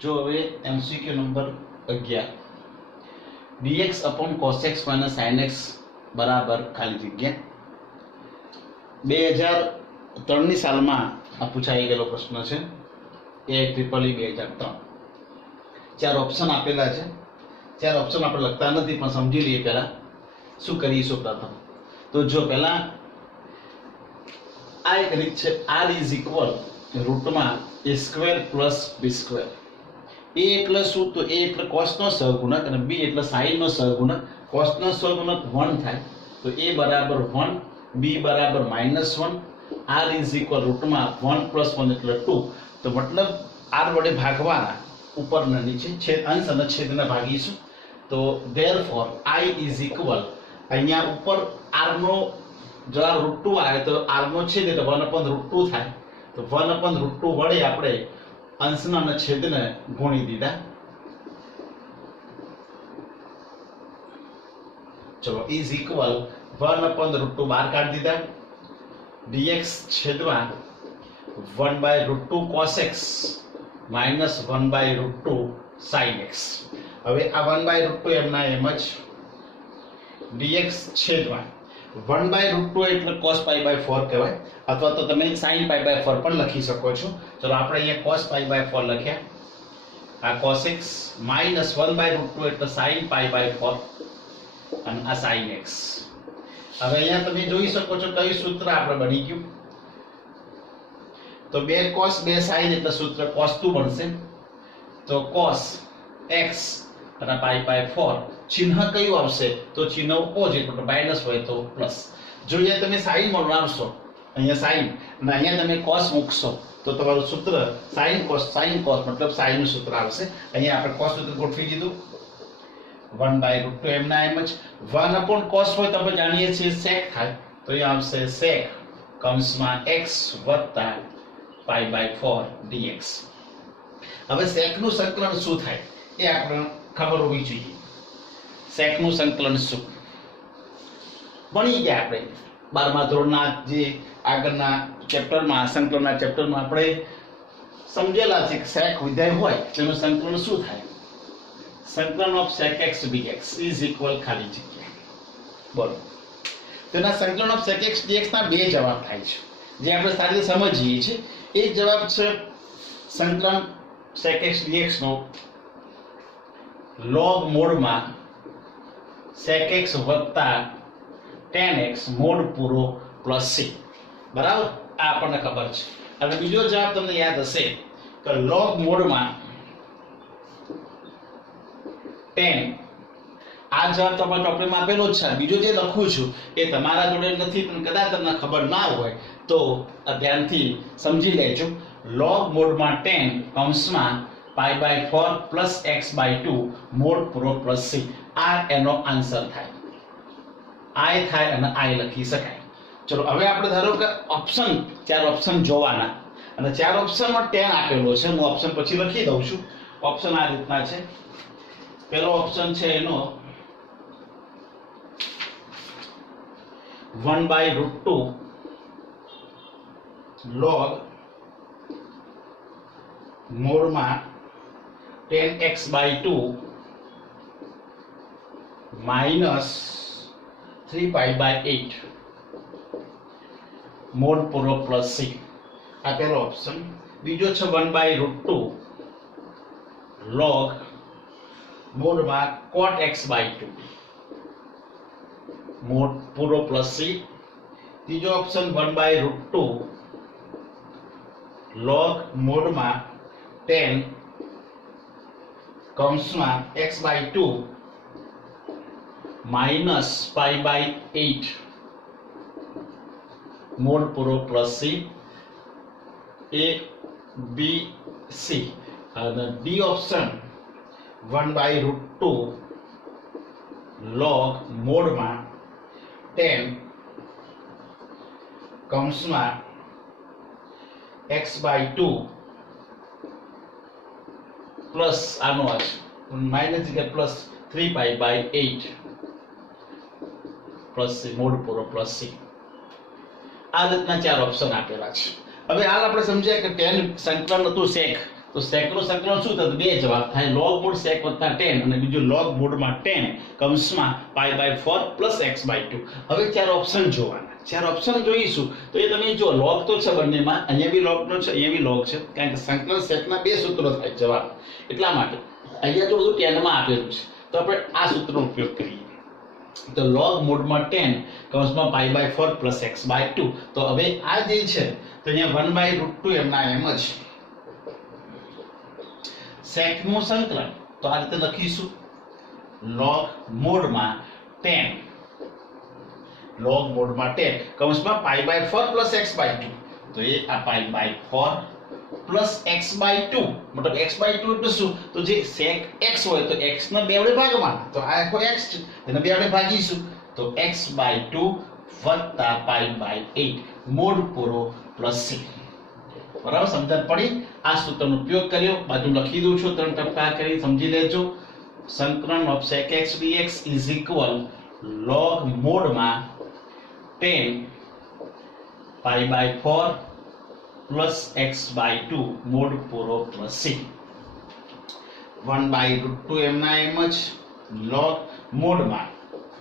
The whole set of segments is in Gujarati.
जो હવે MCQ number 11 dx upon cos x minus sin x બરાબર ખાલી જગ્યા 2003 ની સાલમાં આ પૂછાઈ ગયેલો પ્રશ્ન છે AIEEE 2003 ચાર ઓપ્શન આપેલા છે ચાર ઓપ્શન આપણે લખતા નથી પણ સમજી લઈએ પહેલા શું કરીશું પ્રથમ તો જો પહેલા આ એક રીત છે r is equal રૂટમાં a square plus b square a એટલે શું તો a એટલે cos નો સહગુણક અને b એટલે sin નો સહગુણક cos નો સહગુણક 1 થાય તો a બરાબર 1 b બરાબર -1 r is equal રૂટમાં 1 plus 1 એટલે 2 તો મતલબ r વડે ભાગવાના ઉપર અને નીચે છેદ અંશ અને છેદને ભાગીશું તો therefore I is equal અહીંયા ઉપર r નો જરા √2 આવે તો r નો છેદ એટલે 1/√2 થાય તો 1/√2 વડે આપણે અંશના અને છેદને ગુણી દીધા ચલો is equal 1/√2 બહાર કાઢી દીધા dx છેદમાં 1/√2 cos x minus 1/√2 sin x હવે આ 1/√2 એમના એમ જ dx છેદમાં 1/√2 એટલે cos pi/4 કહેવાય અથવા તો તમે sin pi/4 પણ લખી શકો છો ચલો આપણે અહીંયા cos pi/4 લખ્યા આ cos x minus 1/√2 એટલે sin pi/4 અને આ sin x હવે અહીંયા તમે જોઈ શકો છો કયું સૂત્ર આપણે બની ગયું તો 2 cos 2 sin એટલે સૂત્ર cos 2 બનશે તો cos x અને pi/4 ચિહ્ન કયું આવશે તો ચિહ્ન ઓપોઝિટ એટલે માઈનસ હોય તો પ્લસ જો અહીંયા તમે sin બનાવશો અહીંયા sin અને અહીંયા તમે cos મૂકશો તો તમારું સૂત્ર sin cos મતલબ sin નું સૂત્ર આવશે અહીંયા આપણે cos સૂત્ર ગોઠવી દીધું 1/√2 એમના એમ જ 1/cos હોય તો આપણે જાણીએ છીએ sec થાય તો અહીંયા આવશે sec કૌંસમાં x વત્તા pi/4 dx હવે sec નું સંકલન શું થાય એ આપણે ખબર હોવી જોઈએ sec નું સંકલન શું ભણી ગયા આપણે 12મા ધોરણના જે આગળના ચેપ્ટરમાં સંકલનના ચેપ્ટરમાં આપણે સમજેલા છે કે sec વિધેય હોય તેનું સંકલન શું થાય સંકલન of sec x dx is equal ખાલી જગ્યા બોલો તેના સંકલન ઓફ sec x dx ના બે જવાબ થાય છે જે આપણે સારી રીતે સમજીએ છીએ એક જવાબ છે સંકલન sec x dx નો log મોડમાં sec x વત્તા tan x મોડ પૂરો પ્લસ c બરાબર આ આપણને ખબર છે અને બીજો જવાબ તમને યાદ હશે કે log મોડમાં tan આ જવાબ તમારા ટોપિકમાં આપેલો જ છે બીજો જે લખું છું એ તમારા જોડે નથી પણ કદાચ તમને ખબર ના હોય તો ધ્યાનથી સમજી લેજો log મોડમાં tan કૌંસમાં pi/4 plus x/2 મોડ પૂરો પ્લસ c આ એનો આન્સર થાય I થાય અને I લખી શકાય ચલો હવે આપણે ધારો કે ઓપ્શન ચાર ઓપ્શન જોવાના અને ચાર ઓપ્શનમાં tan આપેલો છે હું ઓપ્શન પછી લખી દઉં છું ઓપ્શન આ રીતના છે પહેલો ઓપ્શન છે એનો 1/√2 log મોડમાં tan x/2 minus 3 pi/8 mode પૂરો પ્લસ c આ પહેલો ઓપ્શન બીજો છે 1/√2 log મોડમાં cot x/2 મોડ પૂરો પ્લસ c ત્રીજો ઓપ્શન 1/√2 log મોડમાં tan કૌંસમાં x/2 minus pi/8 મોડ પૂરો plus c a b c અને d ઓપ્શન 1/√2 log મોડમાં tan કૌંસમાં x/2 પ્લસ આનો આ માઈનસ કે plus 3 pi/8 plus c mode પૂરો પ્લસ c આ રીતના ચાર ઓપ્શન આપેલા છે હવે હાલ આપણે સમજ્યા કે tan સંકલન હતું sec તો sec નું સંકલન શું થતું? બે જવાબ થાય, log mod sec વત્તા tan અને બીજું log mod માં tan કૌંસમાં pi/4 plus x/2. હવે ચાર ઓપ્શન જોવાના. ચાર ઓપ્શન જોઈશું તો એ તમે જો log તો છે બંનેમાં, અહીંયા બી log નો છે, અહીંયા બી log છે, કારણ કે સંકલન sec ના બે સૂત્રો થાય જવાબ. એટલા માટે અહીંયા જો બધું tan માં આપેલું છે તો આપણે આ સૂત્રનો ઉપયોગ કરીએ. તો log mod માં tan કૌંસમાં pi/4 plus x/2. તો હવે આ જે છે તો અહીંયા 1/√2 એમના એમ જ sec નું સંકલન તો આ રીતે લખીશું, log mod માં tan કૌંસમાં pi/4 plus x/2. તો એ આ pi/4 plus x/2 મતલબ x/2 એટલે શું? તો જે sec x હોય તો x ના બે વડે ભાગવાના, તો આ આખો x છે એને બે વડે ભાગીશું તો x/2 વત્તા pi/8 mod પૂરો plus c. બરાબર, સમજણ પડી? આ સૂત્રનો ઉપયોગ કર્યો, બાજુ લખી દઉં છું, 3 ટપકા કરી સમજી લેજો. સંકલન of sec x dx is equal log mod માં tan pi/4 plus x/2 mod પૂરો plus c. 1/√2 એમના એમ જ log mod માં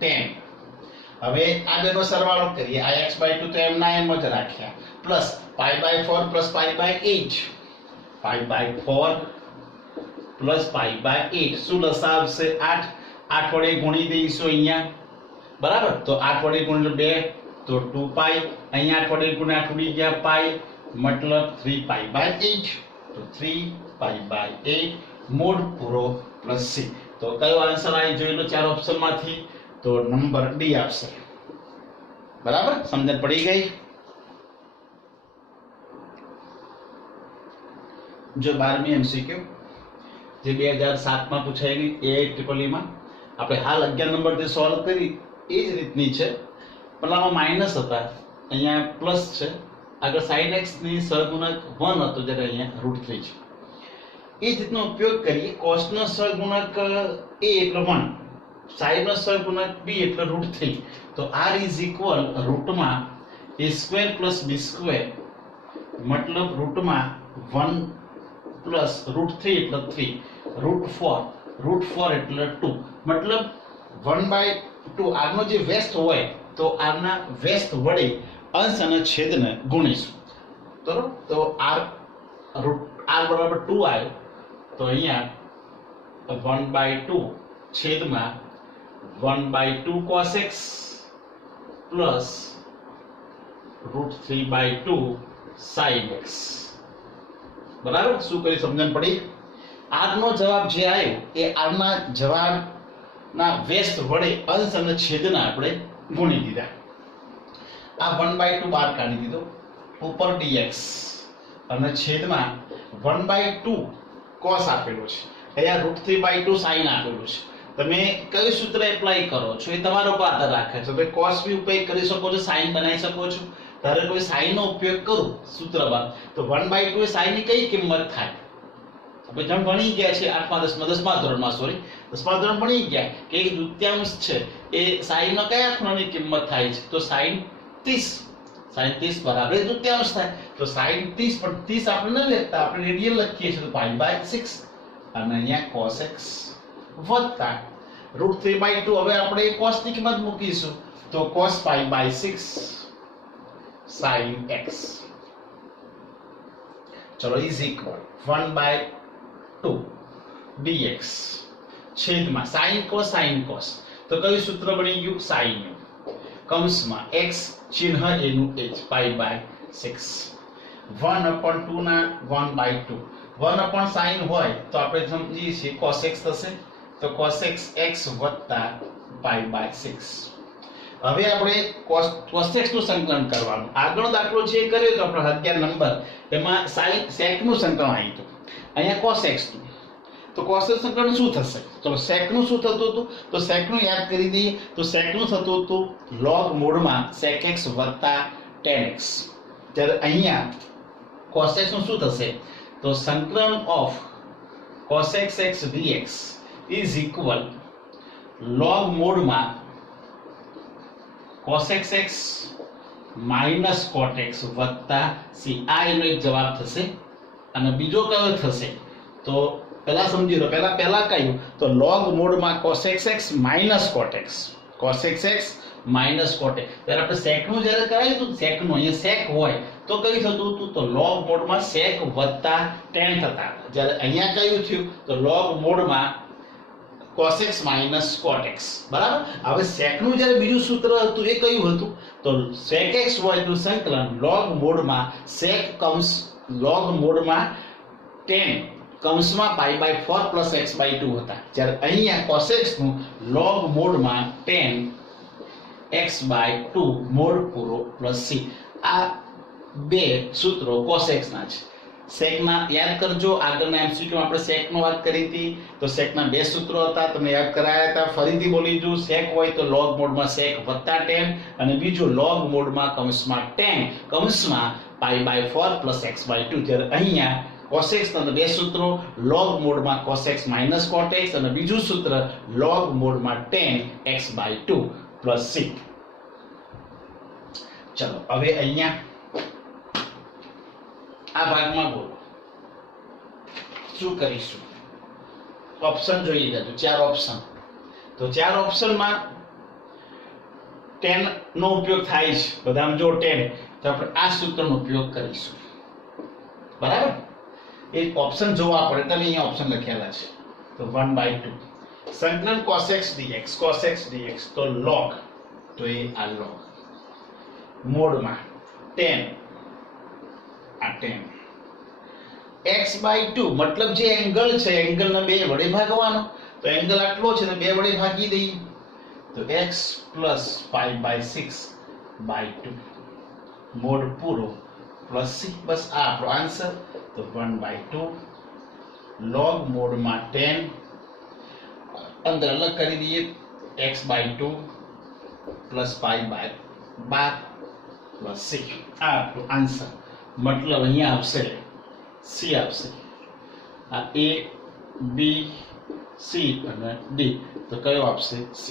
tan. હવે આ બેનો સરવાળો કરીએ, આ x/2 તો એમના એમ જ રાખ્યા plus pi/4 plus pi/8 plus pi/8 શું લસા આવશે? 8 8 વડે ગુણી દઈશું અહીંયા, બરાબર? તો 8 વડે ગુણ્યા 2 તો 2 pi, અહીંયા 8 વડે ગુણ્યા 8 ઉડી ગયા pi, મતલબ 3 pi/8. તો 3 pi/8 mod પૂરો plus c. તો કયો આન્સર આવી જોઈ લો ચાર ઓપ્શન માંથી? તો નંબર ડી આવશે. બરાબર, સમજણ પડી ગઈ? જો 12મી MCQ જે 2007 માં પૂછાયેલી AIEEE માં આપણે હાલ 11 નંબર થી સોલ્વ કરી એ જ રીતની છે, પણ આમાં માઈનસ હતા, અહીંયા પ્લસ છે. આગળ sin x ની સહગુણક 1 હતો જ્યારે અહીંયા √3 છે. એ જ રીતનો ઉપયોગ કરીએ. cos નો સહગુણક a એટલે 1, sin નો સહગુણક b એટલે √3. તો r is equal રૂટમાં a² plus b² મતલબ રૂટમાં 1 પ્લસ √3 એટલે 3, √4 એટલે 2 મતલબ 1/2. આરનો જે વ્યસ્ત હોય તો આરના વ્યસ્ત વડે અંશ અને છેદને ગુણીશું, બરોબર? તો r બરાબર 2 આવ્યો તો અહીંયા 1/2 છેદમાં 1/2 cos x plus √3/2 sin x. બરાબર, શું કરી સમજણ પડી? r નો જવાબ જે આવ્યો એ r ના જવાબના વ્યસ્ત વડે અંશ અને છેદના આપણે ગુણી દીધા. આ 1/2 બહાર કાઢી દીધો, ઉપર dx અને છેદમાં 1/2 cos આપેલો છે, અહીંયા √3/2 sin આપેલું છે. તમે કયું સૂત્ર એપ્લાય કરો છો એ તમારા ઉપર આધાર રાખે છે. તમે cos બી ઉપયોગ કરી શકો છો, sin બનાવી શકો છો. ધારો કોઈ sin નો ઉપયોગ કરું સૂત્રમાં તો 1/2 એ sin ની કઈ કિંમત થાય? આપણે જેમ ભણી ગયા છે 10મા ધોરણમાં ભણી ગયા કે એક દૂત્યાંશ છે એ sin નો કયા ખૂણાની કિંમત થાય છે? તો sin 30 બરાબર દૂત્યાંશ થાય. તો sin 30 પણ 30 આપણે ન લેતા, આપણે રેડિયન લખીએ છીએ તો pi/6 અને અહીંયા cos x વત્તા √3/2. હવે આપણે cos ની કિંમત મૂકીશું તો cos pi/6 sin x. ચલો ઇઝ ઇક્વલ 1/2 dx છેદમાં sin cos. તો કયું સૂત્ર બની ગયું? sin નું કૌંસમાં x ચિહ્ન એનું h pi/6 1/2 ના 1/2 1/sin હોય તો આપણે સમજીએ છીએ cos x થશે, તો cos x x વત્તા pi/6. હવે આપણે cos x નું સંકલન કરવાનું. આગળનો દાખલો જે કર્યો તો આપણે 11 નંબર એમાં sec નું સંકલન આવ્યું હતું, અહીંયા cos x નું. તો cos નું સંકલન શું થશે? ચલો sec નું શું થતું હતું? તો sec નું યાદ કરી દઈએ. તો sec નું થતું હતું log મોડમાં sec x વત્તા tan x. ત્યારે અહીંયા cos x નું શું થશે? તો સંકલન of cos x dx is equal log મોડમાં cos x minus cot x વત્તા c. આ એનો એક જવાબ થશે. અને બીજો કયો થશે તો પહેલા સમજી લો, પહેલા કયું તો log મોડમાં cos x minus cot x, cos x minus cot x. ત્યારે આપણે સેકનું જ્યારે કરાયું હતું, સેકનું અહીંયા સેક હોય તો કયું થતું હતું તો log મોડમાં sec વત્તા tan થતા હતા. જ્યારે અહીંયા કયું થયું તો log મોડમાં cos x minus cot x. બરાબર. હવે સેકનું જ્યારે બીજું સૂત્ર હતું એ કયું હતું તો sec x હોય તો સંકલન log મોડમાં sec કૌંસ log મોડમાં tan કૌંસમાં π/4 પ્લસ x/2 હતા. જ્યારે અહીંયા cos x નું log મોડમાં tan x/2 મોડ પૂરો પ્લસ c. આ બે સૂત્રો cos x ના છે. sec ના યાદ કરજો, આગળના MCQ માં આપણે sec નો વાત કરી હતી તો sec ના બે સૂત્રો હતા, તમને યાદ કરાયા હતા. ફરીથી બોલી દઉં, sec હોય તો log મોડમાં sec વત્તા tan અને બીજું log મોડમાં કૌંસમાં tan કૌંસમાં π/4 પ્લસ x/2. જ્યારે અહીંયા cos x ના બે સૂત્રો log મોડમાં cos x minus cot x અને બીજું સૂત્ર log મોડમાં tan x/2 પ્લસ c. ચલો હવે અહીંયા આ ભાગમાં બોલો શું કરીશું. ઓપ્શન જોઈ લેજો, ચાર ઓપ્શન. તો ચાર ઓપ્શનમાં tan નો ઉપયોગ થાય છે, બધામાં જો tan તો આપણે આ સૂત્રનો ઉપયોગ કરીશું. બરાબર. એ ઓપ્શન જોવા પડે, તમે અહીંયા ઓપ્શન લખેલા છે તો 1/2 સંકલન cos x dx તો log તો એ આ log મોડમાં tan આ tan x/2 મતલબ જે એંગલ છે એંગલને બે વડે ભાગવાનો, તો એંગલ આટલો છે તો બે વડે ભાગી દઈએ તો x પ્લસ π/6/2 મોડ પૂરો પ્લસ c. બસ આ આપણો આન્સર. તો 1/2 log મોડમાં tan અંદર અલગ કરી દઈએ x/2 પ્લસ π/12 પ્લસ c. આ આપણો આન્સર. મતલબ અહીંયા આવશે c આવશે. આ a b c અને d તો કયો આપશે c.